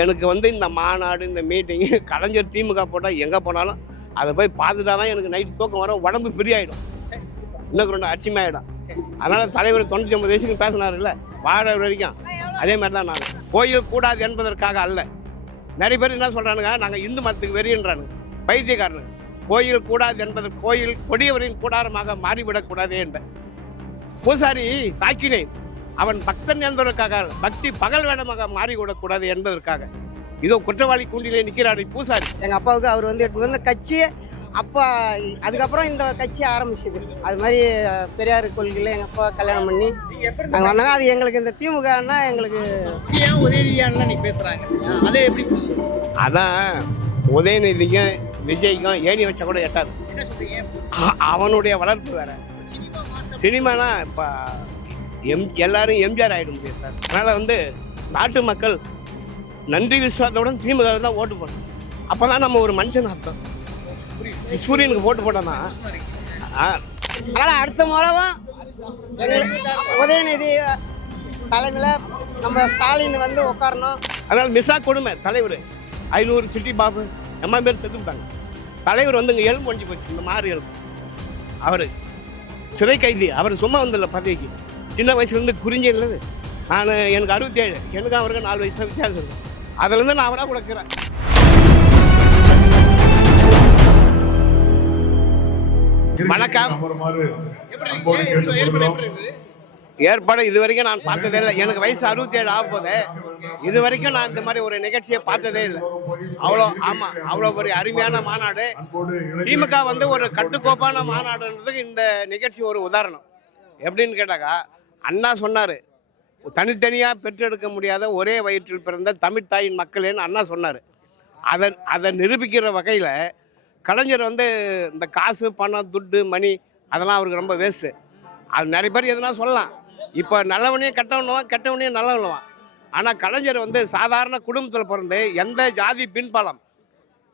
எனக்கு வந்து இந்த மாநாடு இந்த மீட்டிங்கு கலைஞர் திமுக போட்டால் எங்கே போனாலும் அதை போய் பார்த்துட்டா தான் எனக்கு நைட்டு தூக்கம் வர உடம்பு ஃப்ரீ ஆகிடும் இன்னும் ரெண்டு அச்சிமையாயிடும் அதனால் தலைவர் தொண்ணூற்றி ஒன்பது வயசுக்கு பேசினாருல்ல வாழ வரைக்கும். அதே மாதிரி தான் நான். கோயில் கூடாது என்பதற்காக அல்ல. நிறைய பேர் என்ன சொல்கிறானுங்க நாங்கள் இந்து மதத்துக்கு வெறியன்றானுங்க பைத்தியக்காரனுங்க. கோயில் கூடாது என்பது கோயில் கொடியவரின் கூடாரமாக மாறிவிடக்கூடாதே என்ற பூசாரி தாக்கினேன். அவன் பக்தன் என்பதற்காக பக்தி பகல் வேடமாக மாறிவிடக்கூடாது என்பதற்காக. இதோ குற்றவாளி கூண்டிலே நிற்கிறான் பூசாரி. எங்கள் அப்பாவுக்கு அவர் வந்து எடுத்து வந்த கட்சி அப்பா அதுக்கப்புறம் இந்த கட்சி ஆரம்பிச்சது. அது மாதிரி பெரியார் கொள்கையில் எங்கள் அப்பா கல்யாணம் பண்ணி நாங்கள் வந்தாங்க அது எங்களுக்கு இந்த திமுகன்னா எங்களுக்கு ஏன் உதயநிதியான்லாம் நீ பேசுறாங்க? அதை எப்படி? அதான் உதயநிதிக்கும் விஜய்க்கும் ஏணி வச்சா கூட எட்டாது. என்ன சொல்றீங்க? அ- அவனுடைய வளர்ப்பு வேற. சினிமானா இப்போ எம் எல்லாரும் எம்ஜிஆர் ஆகிட முடியும் சார்? அதனால் வந்து நாட்டு மக்கள் நன்றி விசுவாசத்துடன் திமுக தான் ஓட்டு போடணும். அப்போ தான் நம்ம ஒரு மனுஷன் அர்த்தம். சூரியனுக்கு ஓட்டு போட்டோம்னா அதனால் அடுத்த முறைவும் உதயநிதி தலைமையில் நம்ம ஸ்டாலின் வந்து உட்காரணும். அதனால் மிஸ்ஸா கொடுமை தலைவர். ஐநூறு சிட்டி பாபு எம்மா பேர் செத்துட்டாங்க தலைவர் வந்து இங்கே எலும்பு ஒழிஞ்சு போச்சு இந்த மாதிரி எலும்பு. அவர் சிறை கைதி அவர் சும்மா வந்துள்ள பதவிக்கு. சின்ன வயசுலேருந்து குறிஞ்சி இல்லது. நான் எனக்கு அறுபத்தி ஏழு எனக்கு அவருக்கு நாலு வயசு தான் வித்தியாசம் இருக்கும் அதுலேருந்து நான் அவராக கொடுக்குறேன் வணக்கம். ஏற்பாடு இது வரைக்கும் நான் பார்த்ததே இல்லை. எனக்கு வயசு அறுபத்தி ஏழு ஆக போகுது. இது வரைக்கும் நான் இந்த மாதிரி ஒரு நிகழ்ச்சியை பார்த்ததே இல்லை. அவ்வளோ ஆமாம் அவ்வளோ ஒரு அருமையான மாநாடு. திமுக வந்து ஒரு கட்டுக்கோப்பான மாநாடுன்றதுக்கு இந்த நிகழ்ச்சி ஒரு உதாரணம். எப்படின்னு கேட்டாக்கா அண்ணா சொன்னார். தனித்தனியாக பெற்றெடுக்க முடியாத ஒரே வயிற்றில் பிறந்த தமிழ் தாயின் மக்களேன்னு அண்ணா சொன்னார். அதை அதை நிரூபிக்கிற வகையில் கலைஞர் வந்து இந்த காசு பணம் துட்டு மணி அதெல்லாம் அவருக்கு ரொம்ப வேஸ்ட்டு அது நிறைய பேர் எதுனா சொல்லலாம். இப்போ நல்லவனையும் கெட்டவனுவான் கெட்டவனையும் நல்லவனுவான். ஆனால் கலைஞர் வந்து சாதாரண குடும்பத்தில் பிறந்து எந்த ஜாதி பின்பலம்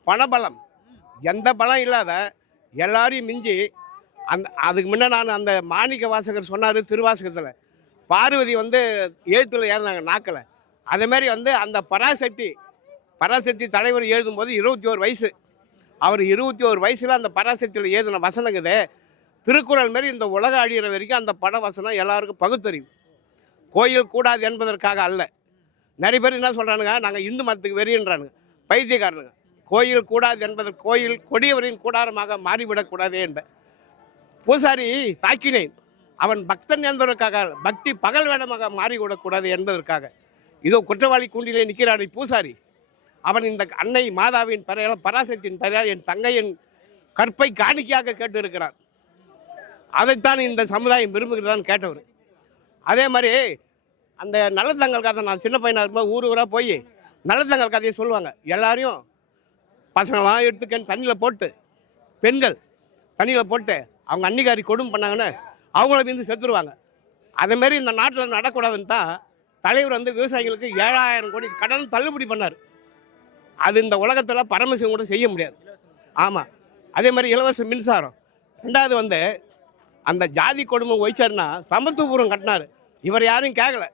பணபலம் எந்த பலம் இல்லாத எல்லாரையும் மிஞ்சி அந்த அதுக்கு முன்ன நான் அந்த மாணிக்க வாசகர் சொன்னார் திருவாசகத்தில். பார்வதி வந்து எழுத்துல ஏறினாங்க நாக்கில். அதே மாதிரி வந்து அந்த பராசக்தி பராசக்தி தலைவர் எழுதும்போது இருபத்தி ஒரு வயசு. அவர் இருபத்தி ஒரு வயசில் அந்த பராசக்தியில் எழுதின வசனங்குதே திருக்குறள் மாரி இந்த உலக அழிகிற வரைக்கும் அந்த பட வசனம் எல்லாருக்கும் பகுத்தறிவு. கோயில் கூடாது என்பதற்காக அல்ல. நிறைய பேர் என்ன சொல்கிறானுங்க நாங்கள் இந்து மதத்துக்கு வெறியன்றானுங்க. பைத்தியக்காரனுங்க. கோயில் கூடாது என்பது கோயில் கொடியவரின் கூடாரமாக மாறிவிடக்கூடாது என்ற பூசாரி தாக்கினேன். அவன் பக்தன் என்பதற்காக பக்தி பகல் வேடமாக மாறிவிடக்கூடாது என்பதற்காக. இதோ குற்றவாளி கூண்டிலே நிற்கிறான் பூசாரி. அவன் இந்த அன்னை மாதாவின் பெயரால் பராசக்தியின் பெயரால் என் தங்கையின் கற்பை காணிக்கையாக கேட்டு இருக்கிறான் அதைத்தான் இந்த சமுதாயம் விரும்புகிறதான்னு கேட்டவர். அதே மாதிரி அந்த நலத்தங்கள் கதை நான் சின்ன பையனாக இருக்கும்போது ஊர் ஊராக போய் நலத்தங்கள் கதையை சொல்லுவாங்க. எல்லாரையும் பசங்களாம் எடுத்துக்கன்னு தண்ணியில் போட்டு பெண்கள் தண்ணியில் போட்டு அவங்க அன்னிகாரி கொடும் பண்ணாங்கன்னு அவங்கள மீந்து செத்துருவாங்க. அதேமாரி இந்த நாட்டில் நடக்கூடாதுன்னு தான் தலைவர் வந்து விவசாயிகளுக்கு ஏழாயிரம் கோடி கடன் தள்ளுபடி பண்ணார். அது இந்த உலகத்தில் பரமசிவம் கூட செய்ய முடியாது. ஆமாம் அதே மாதிரி இலவச மின்சாரம். ரெண்டாவது வந்து அந்த ஜாதி கொடுமை ஒழிச்சாருன்னா சமத்துவபுரம் கட்டினார். இவர் யாரையும் கேட்கல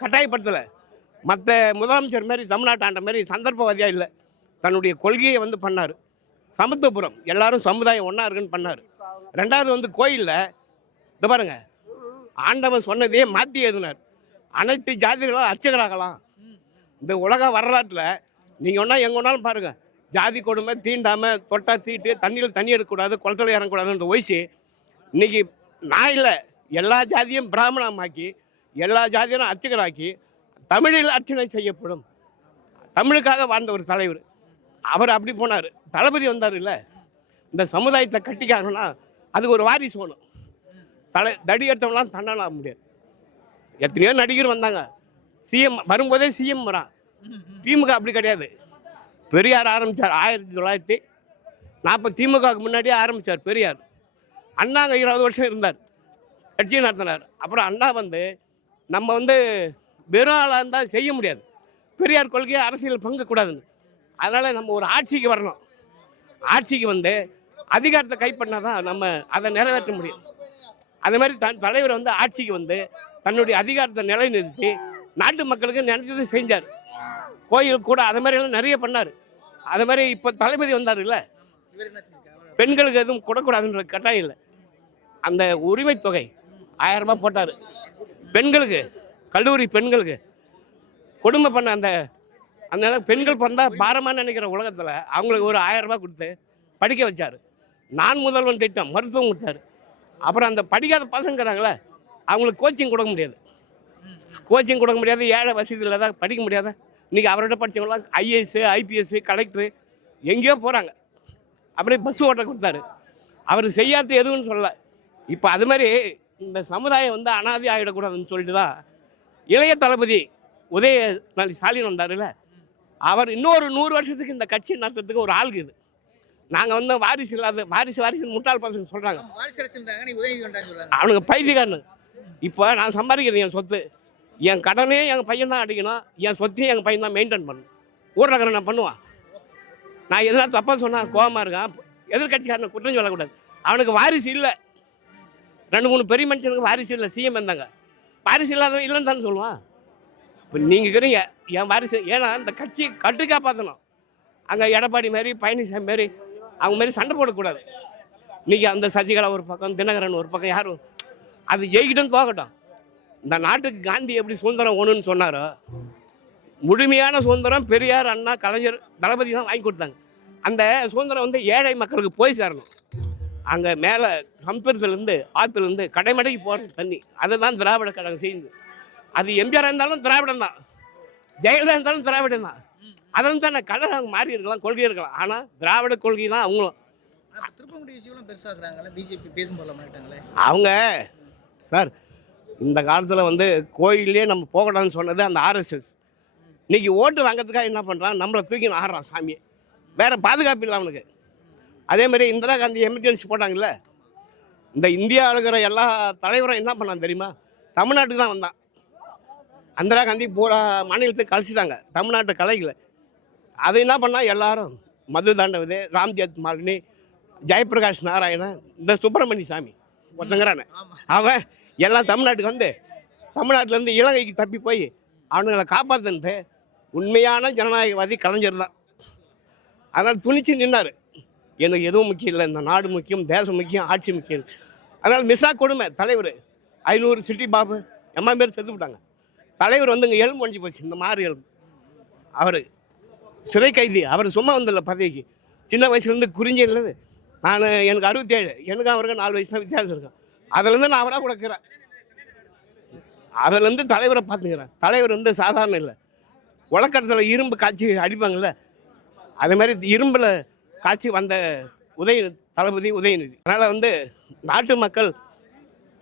கட்டாயப்படுத்தலை. மற்ற முதலமைச்சர் மாதிரி தமிழ்நாட்டு ஆண்ட மாதிரி சந்தர்ப்பவாதியாக இல்லை. தன்னுடைய கொள்கையை வந்து பண்ணார். சமத்துவபுரம். எல்லாரும் சமுதாயம் ஒன்றா இருக்குன்னு பண்ணார். ரெண்டாவது வந்து கோயிலில் இந்த பாருங்க. ஆண்டவன் சொன்னதையே மாற்றி எழுதினார். அனைத்து ஜாதிகளும் அர்ச்சகராகலாம். இந்த உலக வரலாற்றில் நீங்கள் ஒன்றா எங்கே ஒன்றாலும் பாருங்கள் ஜாதி கொடுமை தீண்டாமல் தொட்டா தீட்டு தண்ணியில் தண்ணி எடுக்கக்கூடாது குளத்துல இறங்கக்கூடாதுன்ற வயசு இன்னைக்கு நான் இல்லை எல்லா ஜாதியும் பிராமணமாக்கி எல்லா ஜாதியும் அர்ச்சகராக்கி தமிழில் அர்ச்சனை செய்யப்படும். தமிழுக்காக வாழ்ந்த ஒரு தலைவர். அவர் அப்படி போனார். தளபதி வந்தார் இல்லை இந்த சமுதாயத்தை கட்டிக்காகணும்னா அதுக்கு ஒரு வாரிசு வேணும். தலை தடி எடுத்தவங்களாம் தண்டால முடியாது. எத்தனையோ நடிகர் வந்தாங்க. சிஎம் வரும்போதே சிஎம் வரான். திமுக அப்படி கிடையாது. பெரியார் ஆரம்பித்தார் ஆயிரத்தி தொள்ளாயிரத்தி நாற்பது திமுகவுக்கு முன்னாடியே ஆரம்பித்தார் பெரியார். அண்ணாங்க இருபது வருஷம் இருந்தார். கட்சியை நடத்தினார். அப்புறம் அண்ணா வந்து நம்ம வந்து வெறும் ஆளாக இருந்தால் செய்ய முடியாது. பெரியார் கொள்கையை அரசியல் பங்கு கூடாதுன்னு அதனால் நம்ம ஒரு ஆட்சிக்கு வரணும். ஆட்சிக்கு வந்து அதிகாரத்தை கைப்பற்றினா தான் நம்ம அதை நிறைவேற்ற முடியும். அது மாதிரி தன் தலைவர் வந்து ஆட்சிக்கு வந்து தன்னுடைய அதிகாரத்தை நிலைநிறுத்தி நாட்டு மக்களுக்கு நினைச்சது செஞ்சார். கோயில் கூட அது மாதிரியெல்லாம் நிறைய பண்ணார். அது மாதிரி இப்போ தளபதி வந்தார்ல பெண்களுக்கு எதுவும் கொடுக்கூடாதுன்ற கட்டாயம் இல்லை. அந்த உரிமை தொகை ஆயிரம் ரூபாய் போட்டார். பெண்களுக்கு கல்லூரி பெண்களுக்கு கொடுமை பண்ண அந்த அந்த பெண்கள் பிறந்தால் பாரமாக நினைக்கிற உலகத்தில் அவங்களுக்கு ஒரு ஆயிரம் ரூபாய் கொடுத்து படிக்க வச்சார். நான் முதல்வன் திட்டம் மருத்துவம் கொடுத்தாரு. அப்புறம் அந்த படிக்காத பசங்கிறாங்களே அவங்களுக்கு கோச்சிங் கொடுக்க முடியாது. கோச்சிங் கொடுக்க முடியாது ஏழை வசதி இல்லாத படிக்க முடியாத. இன்றைக்கி அவர்கிட்ட படித்தவங்களாம் ஐஏஎஸ்ஸு ஐபிஎஸ்ஸு கலெக்டரு எங்கேயோ போகிறாங்க அப்படியே பஸ் ஓட்ட கொடுத்தாரு. அவர் செய்யாத எதுவும் சொல்லலை. இப்போ அது மாதிரி இந்த சமுதாயம் வந்து அனாதி ஆகிடக்கூடாதுன்னு சொல்லிட்டு தான் இளைய தளபதி உதய ஸ்டாலின் வந்தார்ல அவர் இன்னொரு நூறு வருஷத்துக்கு இந்த கட்சி நடத்துறதுக்கு ஒரு ஆள் இது. நாங்கள் வந்து வாரிசு இல்லாத வாரிசு வாரிசு முட்டாள் பசங்க சொல்கிறாங்க அவனுக்கு பைத்தியக்காரனு இப்போ நான் சம்பாதிக்கிறேன் என் சொத்து. என் கடனே எங்கள் பையன் தான் அடிக்கணும். என் சொத்தையும் எங்கள் பையன் தான் மெயின்டைன் பண்ணணும். ஊரில் நான் பண்ணுவான். நான் எதனா தப்பாக சொன்னால் கோவமாக இருக்கான். எதிர்கட்சிக்காரனை குற்றம் சொல்லக்கூடாது. அவனுக்கு வாரிசு இல்லை. ரெண்டு மூணு பெரிய மனுஷனுக்கு வாரிசு இல்லை. சிஎம் இருந்தாங்க. வாரிசு இல்லாதவன் இல்லைன்னு தானே சொல்லுவான். இப்போ நீங்கள் இருக்கிறீங்க. என் வாரிசு ஏன்னா இந்த கட்சி கட்டு காப்பாற்றணும் அங்கே எடப்பாடி மாரி பழனிசாமி மாரி அவங்க மாரி சண்டை போடக்கூடாது. இன்றைக்கி அந்த சசிகலா ஒரு பக்கம் தினகரன் ஒரு பக்கம் யாரும் அது ஜெயிக்கட்டும் தோக்கட்டும். இந்த நாட்டுக்கு காந்தி எப்படி சுதந்திரம் ஒன்றுன்னு சொன்னாரோ முழுமையான சுதந்திரம் பெரியார் அண்ணா கலைஞர் தளபதி தான் வாங்கி கொடுத்தாங்க. அந்த சுதந்திரம் வந்து ஏழை மக்களுக்கு போய் சேரணும். அங்கே மேலே சமுத்திரத்துலேருந்து ஆற்றுலேருந்து கடைமடைக்கு போகிற தண்ணி. அதை தான் திராவிட கழகம் செய்யுது. அது எம்ஜிஆராக இருந்தாலும் திராவிடம் தான் ஜெயலலிதா இருந்தாலும் திராவிடம் தான் அதில் தான் கலர் அவங்க மாறி இருக்கலாம் கொள்கை இருக்கலாம். ஆனால் திராவிட கொள்கை தான் அவங்களும் அவங்க சார் இந்த காலத்தில் வந்து கோயிலே நம்ம போகக்கூடாதுன்னு சொன்னது அந்த ஆர்எஸ்எஸ் இன்னைக்கு ஓட்டு வாங்கிறதுக்காக என்ன பண்ணுறான் நம்மளை தூக்கி ஆடுறான் சாமியை வேற பாதுகாப்பு இல்லை அவனுக்கு. அதே மாதிரி இந்திரா காந்தி எமர்ஜென்சி போட்டாங்கல்ல? இந்த இந்தியாவில் இருக்கிற எல்லா தலைவரும் என்ன பண்ணான் தெரியுமா? தமிழ்நாட்டுக்கு தான் வந்தான். இந்திரா காந்தி பூரா மாநிலத்துக்கு கழிச்சிட்டாங்க தமிழ்நாட்டு கலைகளை. அதை என்ன பண்ணால் எல்லாரும் மது தாண்டவது ராம்ஜெத் மாலினி ஜெயபிரகாஷ் நாராயணன் இந்த சுப்பிரமணிய சாமி ஒருத்தங்கிறானே. அவன் எல்லாம் தமிழ்நாட்டுக்கு வந்து தமிழ்நாட்டிலேருந்து இலங்கைக்கு தப்பி போய் அவனுங்களை காப்பாற்றுன்ட்டு உண்மையான ஜனநாயகவாதி கலைஞர் தான். அதனால் துணிச்சு நின்னார். எனக்கு எதுவும் முக்கியம் இல்லை இந்த நாடு முக்கியம் தேசம் முக்கியம் ஆட்சி முக்கியம். அதனால் மிஸ்ஸா கொடுமை தலைவர் ஐநூறு சிட்டி பாபு எம்மா பேர் செத்து விட்டாங்க தலைவர் வந்து இங்கே எலும்பு முடிஞ்சு போச்சு இந்த மாதிரி எலும்பு. அவர் சிறை கைதி. அவர் சும்மா வந்தில்ல பதவிக்கு. சின்ன வயசுலேருந்து குறிஞ்சி இல்லது. நான் எனக்கு அறுபத்தேழு எனக்கு அவருக்கு நாலு வயசு தான் வித்தியாசம் இருக்கும். அதுலேருந்து நான் அவராக கொடுக்குறேன் அதுலேருந்து தலைவரை பார்த்துக்கிறேன். தலைவர் வந்து சாதாரண இல்லை. உலக்கடத்தில் இரும்பு காய்ச்சி அடிப்பாங்கள்ல அதே மாதிரி இரும்பில் காய்ச்சி வந்த உதய தளபதி உதயநிதி. அதனால் வந்து நாட்டு மக்கள்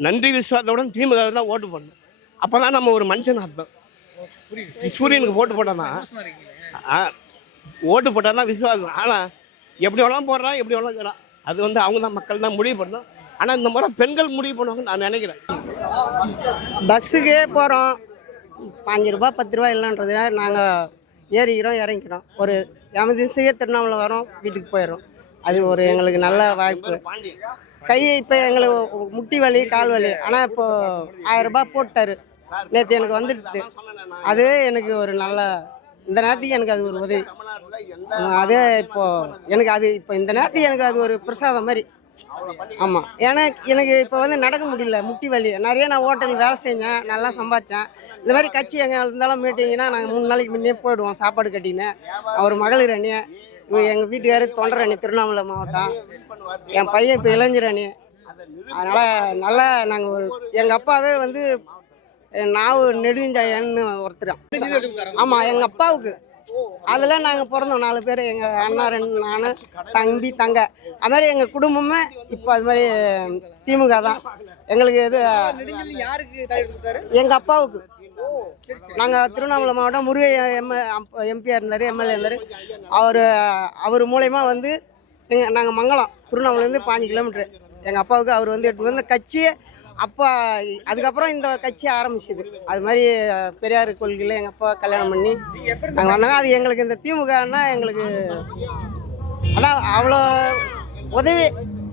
நன்றி விசுவாசத்துடன் திமுக தான் ஓட்டு போடணும். அப்போ தான் நம்ம ஒரு மனுஷன் அர்த்தம். சூரியனுக்கு ஓட்டு போட்டோம்னா ஓட்டு போட்டால் தான் விசுவாசம். ஆனால் எப்படி வேணாலும் போடுறான் எப்படி வேணாலும் இருக்கிறான் அது வந்து அவங்க தான் மக்கள் தான் முடிவு பண்ணணும். ஆனால் இந்த முறை பெண்கள் முடிவு பண்ணுவாங்கன்னு நான் நினைக்கிறேன். பஸ்ஸுக்கே போகிறோம் பாஞ்சு ரூபா பத்து ரூபா இல்லைன்றதுனால நாங்கள் ஏறிக்கிறோம் இறங்கிக்கிறோம். ஒரு எமர்ஜென்சியே திருவண்ணாமலை வரோம் வீட்டுக்கு போயிடுறோம். அது ஒரு எங்களுக்கு நல்ல வாய்ப்பு. கை இப்போ எங்களுக்கு முட்டி வலி கால் வலி. ஆனால் இப்போது ஆயிரம் ரூபாய் போட்டார். நேற்று எனக்கு வந்துடுது அது எனக்கு ஒரு நல்ல இந்த நேரத்துக்கு எனக்கு அது ஒரு உதவி. அதே இப்போ எனக்கு அது இப்போ இந்த நேரத்துக்கு எனக்கு அது ஒரு பிரசாதம் மாதிரி. ஆமாம் ஏன்னா எனக்கு இப்போ வந்து நடக்க முடியல முட்டி வலி. நிறைய நான் ஹோட்டல் வேலை செஞ்சேன் நல்லா சம்பாதிச்சேன். இந்த மாதிரி கட்சி எங்கே இருந்தாலும் மீட்டிங்கன்னா நாங்கள் மூணு நாளைக்கு முன்னே போயிடுவோம் சாப்பாடு கட்டின்னு. அவர் மகளிர் அணி எங்கள் வீட்டுக்காரர் தொண்டர் அணி திருவண்ணாமலை மாவட்டம். என் பையன் இப்போ இளைஞர் அணி. அதனால் நல்லா நாங்கள் ஒரு எங்கள் அப்பாவே வந்து நான் நெடுஞ்சாயன்னு ஒருத்தர். ஆமாம் எங்கள் அப்பாவுக்கு. அதில் நாங்கள் பிறந்தோம் நாலு பேர். எங்கள் அண்ணா ரெண்டு நான் தம்பி தங்க. அது மாதிரி எங்கள் குடும்பமே இப்போ அது மாதிரி திமுக தான். எங்களுக்கு எது எங்கள் அப்பாவுக்கு. நாங்கள் திருவண்ணாமலை மாவட்டம் முருகை எம் எம்பியாக இருந்தார் எம்எல்ஏ இருந்தார். அவர் அவர் மூலயமா வந்து எங்கள் நாங்கள் மங்களம் திருவண்ணாமலேருந்து பாஞ்சு கிலோமீட்ரு எங்கள் அப்பாவுக்கு அவர் வந்து எடுத்து வந்து கட்சியை அப்பா அதுக்கப்புறம் இந்த கட்சி ஆரம்பிச்சுது. அது மாதிரி பெரியார் கொள்கையில் எங்கள் அப்பா கல்யாணம் பண்ணி நாங்கள் வந்தாங்க அது எங்களுக்கு இந்த திமுகன்னா எங்களுக்கு அதான் அவ்வளோ உதவி.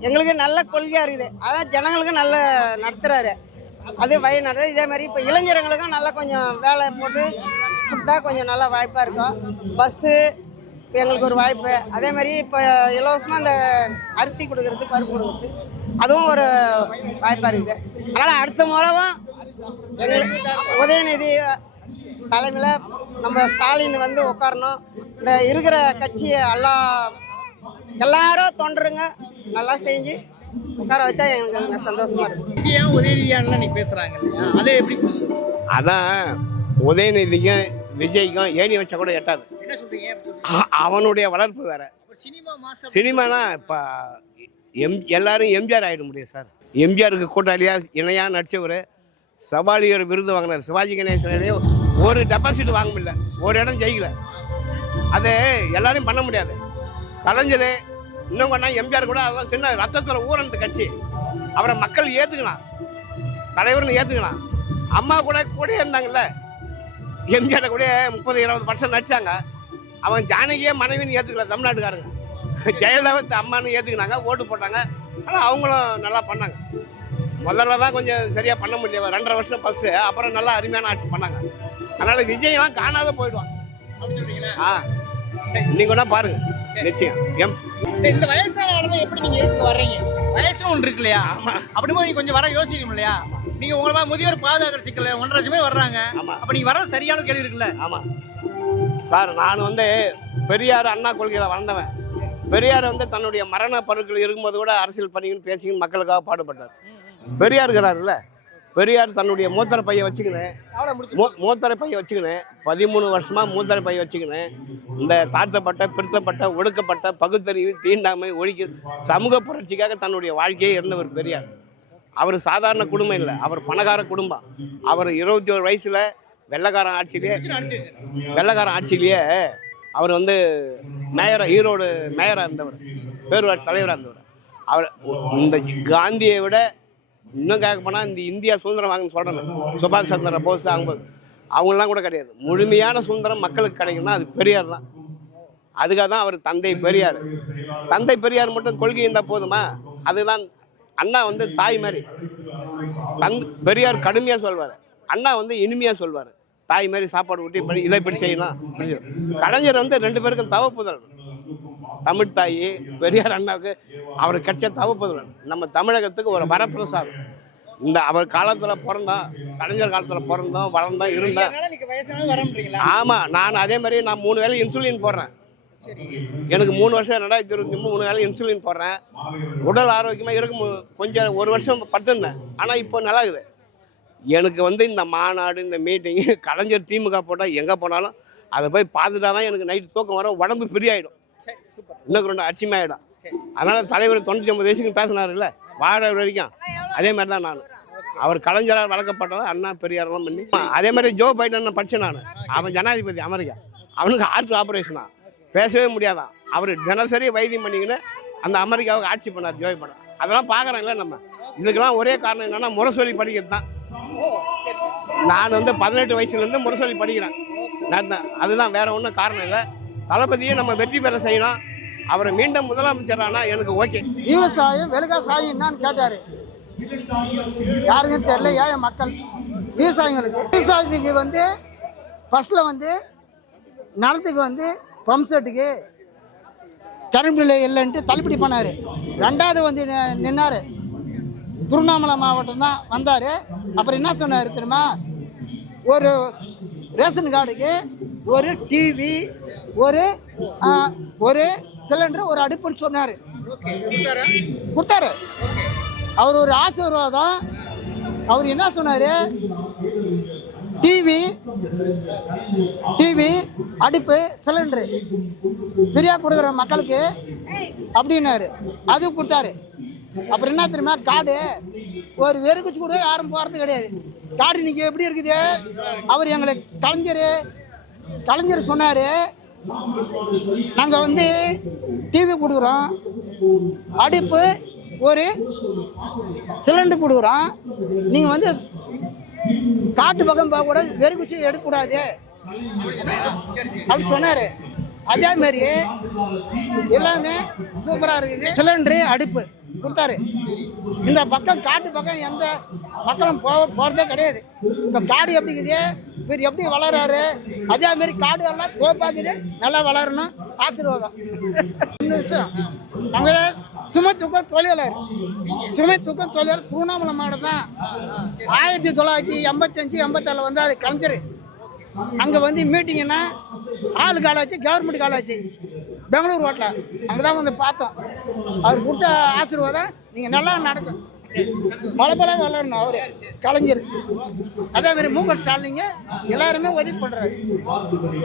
எங்களுக்கு நல்ல கொள்கையாக இருக்குது. அதான் ஜனங்களுக்கும் நல்ல நடத்துகிறாரு அது வழி நடந்தது. இதே மாதிரி இப்போ இளைஞர்களுக்கும் நல்லா கொஞ்சம் வேலை போட்டு கொடுத்தா கொஞ்சம் நல்லா வாய்ப்பாக இருக்கும். பஸ்ஸு எங்களுக்கு ஒரு வாய்ப்பு. அதே மாதிரி இப்போ இலவசமாக அந்த அரிசி கொடுக்குறது பருப்பு கொடுக்குறது. அதுவும் ஒரு வாய்ப்பாக இருக்குது. அதனால் அடுத்த முறைவும் எங்களுக்கு உதயநிதி தலைமையில் நம்ம ஸ்டாலின் வந்து உட்காரணும். இந்த இருக்கிற கட்சி எல்லாம் எல்லாரும் தொண்டருங்க. நல்லா செஞ்சு உட்கார வச்சா எங்களுக்கு சந்தோஷமா இருக்கும் விஜயம் உதயநிதியான்லாம் பேசுறாங்க இல்லையா? அதை எப்படி? அதான் உதயநிதிக்கும் விஜய்க்கும் ஏணி வச்சா கூட எட்டாது. அவனுடைய வளர்ப்பு வேற. சினிமானா இப்போ எம் எல்லாரும் எம்ஜிஆர் ஆகிட முடியும் சார். எம்ஜிஆருக்கு கூட்டாளியா இணையாக நடித்தவர் சவாலியர் விருது வாங்கினார். சிவாஜி கணேசனே ஒரு டெபாசிட் வாங்க முடியல. ஒரு இடம் ஜெயிக்கல. அது எல்லாரையும் பண்ண முடியாது. கலைஞர் இன்னும் கொண்டா எம்ஜிஆர் கூட அதெல்லாம் சின்ன ரத்தத்தில் ஊறந்து கட்சி. அவரை மக்கள் ஏற்றுக்கலாம் தலைவர்னு ஏற்றுக்கலாம் அம்மா கூட கூட இருந்தாங்கல்ல. எம்ஜிஆர் கூட முப்பது இருபது பர்சன்ட் நடிச்சாங்க. அவன் ஜானகியே மனைவின்னு ஏற்றுக்கல தமிழ்நாட்டுக்காரங்க. ஜெயலலிதா அம்மான்னு ஏற்றுக்கினாங்க ஓட்டு போட்டாங்க. ஆனால் அவங்களும் நல்லா பண்ணாங்க. முதல்ல தான் கொஞ்சம் சரியாக பண்ண முடியல. ரெண்டரை வருஷம் ஃபஸ்ட்டு அப்புறம் நல்லா அருமையான ஆட்சி பண்ணாங்க. அதனால் விஜய்லாம் காணாத போயிடுவான்? ஆ. இன்னைக்கு கூட பாருங்க. நிச்சயம். எம். இந்த வயசான ஆளுங்க எப்படி நீங்க எதுக்கு வர்றீங்க? வயசு ஒன்று இருக்கு இல்லையா? அப்படி போது கொஞ்சம் வர யோசிக்கணும் இல்லையா? நீங்க உங்களை மாதிரி முதியோர் பாதுகாக்கிற சிக்கல ஒன்றரை லட்சம் பேர் வர்றாங்க. ஆமா. அப்ப நீங்க வர சரியான கேள்வி இருக்குல்ல? ஆமாம் சார் நான் வந்து பெரியார் அண்ணா கொள்கையில் வளர்ந்தவன். பெரியார் வந்து தன்னுடைய மரண பருக்கள் இருக்கும்போது கூட அரசியல் பண்ணிக்கின்னு பேசிக்கின்னு மக்களுக்காக பாடுபட்டார். பெரியார் இருக்கிறாருல்ல? பெரியார் தன்னுடைய மூத்தர பையை வச்சுக்கின்னு மூ மூத்தரை பையை வச்சுக்கின்னு பதிமூணு வருஷமாக மூத்தரை பையை வச்சுக்கின்னு இந்த தாழ்த்தப்பட்ட பிரித்தப்பட்ட ஒடுக்கப்பட்ட பகுத்தறிவு தீண்டாமை ஒழிக்க சமூக புரட்சிக்காக தன்னுடைய வாழ்க்கையை இருந்தவர் பெரியார். அவர் சாதாரண குடும்பம் இல்லை. அவர் பணக்கார குடும்பம். அவர் இருபத்தி ஒரு வயசில் வெள்ளக்காரன் ஆட்சியிலேயே வெள்ளக்காரன் ஆட்சியிலேயே அவர் வந்து மேயராக ஈரோடு மேயராக இருந்தவர் பேரூராட்சி தலைவராக இருந்தவர். அவர் இந்த காந்தியை விட இன்னும் கேட்க போனால் இந்த இந்தியா சுதந்திரம் வாங்கன்னு சொல்கிறேன் சுபாஷ் சந்திர போஸ் அவங்க போஸ். அவங்களாம் கூட கிடையாது. முழுமையான சுதந்திரம் மக்களுக்கு கிடைக்கும்னா அது பெரியார் தான். அதுக்காக தான் அவர் தந்தை பெரியார். தந்தை பெரியார் மட்டும் கொள்கை இருந்தால் போதுமா? அதுதான் அண்ணா வந்து தாய் மாதிரி. தந் பெரியார் கடுமையாக சொல்வார். அண்ணா வந்து இனிமையாக சொல்வார். தாய் மாதிரி சாப்பாடு ஊட்டி இப்படி இதை இப்படி செய்யலாம். கலைஞர் வந்து ரெண்டு பேருக்கும் தவப்புதல் தமிழ் தாய் பெரியார் அண்ணாவுக்கு அவருக்கு கிடைச்ச தவப்புதல் நம்ம தமிழகத்துக்கு ஒரு வரப்பிரசாதம். இந்த அவர் காலத்தில் பிறந்தோம் கலைஞர் காலத்தில் பிறந்தோம் வளர்ந்தோம் இருந்தோம் ஆமாம் நான் அதே மாதிரி நான் மூணு வேளை இன்சுலின் போடுறேன். சரி. எனக்கு மூணு வருஷம் ரெண்டாயிரத்தி இருபத்தி மூணு வேலை இன்சுலின் போடுறேன். உடல் ஆரோக்கியமாக இருக்கும் கொஞ்சம் ஒரு வருஷம் படுத்திருந்தேன். ஆனால் இப்போ நல்லா இருக்குது. எனக்கு வந்து இந்த மாநாடு இந்த மீட்டிங்கு கலைஞர் திமுக போட்டால் எங்கே போனாலும் அதை போய் பார்த்துட்டா தான் எனக்கு நைட்டு தூக்கம் வர உடம்பு ஃப்ரீ ஆகிடும் இன்னும் ரெண்டு அச்சிமாயிடும் சரி. அதனால் தலைவர் தொண்ணூற்றி ஒன்பது வயசுக்கு பேசினாருல்ல வாழ வரைக்கும். அதே மாதிரி தான் நான் அவர் கலைஞரால் வளர்க்கப்பட்டவர் அண்ணா பெரியாரெல்லாம் பண்ணி. அதே மாதிரி ஜோ பைடன் படித்தேன் நான். அவன் ஜனாதிபதி அமெரிக்கா. அவனுக்கு ஹார்ட் ஆப்ரேஷனா பேசவே முடியாதான். அவர் தினசரி வைத்தியம் பண்ணிக்கின்னு அந்த அமெரிக்காவுக்கு ஆட்சி பண்ணார் ஜோ பைடன். அதெல்லாம் பார்க்குறோம்ல நம்ம. இதுக்கெல்லாம் ஒரே காரணம் என்னன்னா முரசொலி படிக்கிறது தான் நான் வந்து பதினெட்டு வயசுலேருந்து முரசொலி படிக்கிறேன். நான் தான் அதுதான் வேறு ஒன்றும் காரணம் இல்லை. தளபதியை நம்ம வெற்றி பெற செய்யணும். அவரை மீண்டும் முதலமைச்சரானா எனக்கு ஓகே. விவசாயம் விவசாயம் என்னன்னு கேட்டார். யாருக்கும் தெரியல ஏன் மக்கள்? விவசாயிகளுக்கு விவசாயத்துக்கு வந்து ஃபஸ்ட்டில் வந்து நிலத்துக்கு வந்து பம்ப் செட்டுக்கு கரண்ட் பில்லு இல்லைன்ட்டு தள்ளுபடி பண்ணார். ரெண்டாவது வந்து நின்னார். திருவண்ணாமலை மாவட்டம் தான் வந்தார். அப்புறம் என்ன சொன்னார் தெரியுமா? ஒரு ரேஷன் கார்டுக்கு ஒரு டிவி ஒரு ஒரு சிலிண்டர் ஒரு அடுப்புன்னு சொன்னார். கொடுத்தாரு? அவர் ஒரு ஆசீர்வாதம். அவர் என்ன சொன்னார்? டிவி டிவி அடுப்பு சிலிண்டரு. ஃப்ரீயாக கொடுக்குற மக்களுக்கு அப்படின்னாரு. அது கொடுத்தாரு. அப்புறம் என்ன தெரியுமா? காடு ஒரு வெறுக்குச்சி கூட யாரும் போகிறது கிடையாது. காடு இன்னைக்கு எப்படி இருக்குது? அவர் எங்களை கலைஞர் கலைஞர் சொன்னார். நாங்கள் வந்து டிவி கொடுக்குறோம். அடுப்பு ஒரு சிலிண்டர் கொடுக்குறோம். நீங்கள் வந்து காட்டு பக்கம் போகக்கூடாது வெறுக்குச்சி எடுக்கக்கூடாது. அப்படி சொன்னார். அதே மாதிரி எல்லாமே சூப்பராக இருக்குது. சிலிண்டரு அடுப்பு. கொடுத்தாரு. இந்த பக்கம் காட்டு பக்கம் எந்த மக்களும் போ போகிறதே கிடையாது. இப்போ காடு எப்படி இருக்குது? இவர் எப்படி வளர்றாரு? அதேமாரி காடு எல்லாம் தோப்பாக்குது. நல்லா வளரணும். ஆசீர்வாதம். இன்னொரு விஷயம். நாங்கள் சுமை தூக்கம் தொழிலாளர். சுமை தூக்கம் தொழிலாளர் திருவண்ணாமலை மாவட்டம் தான் ஆயிரத்தி தொள்ளாயிரத்தி எண்பத்தஞ்சு எண்பத்தாறில் வந்தார் கலைஞர். அங்கே வந்து மீட்டிங்கன்னா ஆளு காலாச்சு கவர்மெண்ட் காலாச்சு. பெங்களூர் ரோட்டில் அங்கே தான் வந்து பார்த்தோம். அவர் கொடுத்த ஆசீர்வாதம் நீங்கள் நல்லா நடக்கும். மழை போல வளரணும் அவரு. கலைஞர். அதே மாதிரி மூகர் ஸ்டாலிங்க எல்லாருமே உதவி பண்ணுறாரு